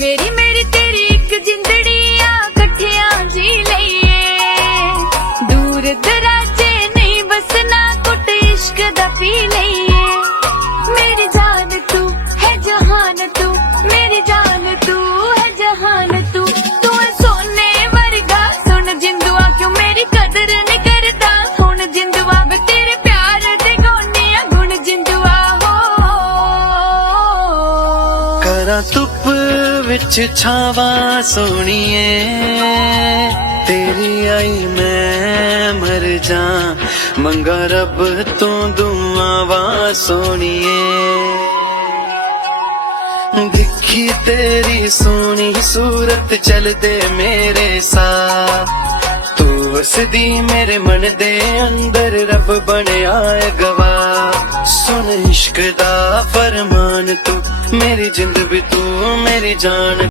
मेरी मेरी तेरी एक जिंदड़ी आ कठिया जी लईए दूर दराजे नहीं बसना कुट इश्क दा पी लईए मेरी जान तू है जहान तू मेरी जान तू है जहान तू तू है सोने वर्गा सुन जिंदुआ क्यों मेरी कदर नहीं करता हुण जिंदुआ वे तेरे प्यार दे गौनिया गुण जिंदुआ हो करा धुप विच छावा सोनिए तेरी आई मैं मर जा मंगा रब तो दुआवा सोनिए दिखी तेरी सोनी सूरत चल दे मेरे साथ तू वसदी मेरे मन दे अंदर रब बनया गवाह सुन इश्क दा फरमान तू मेरी जिंद भी तू मेरी जान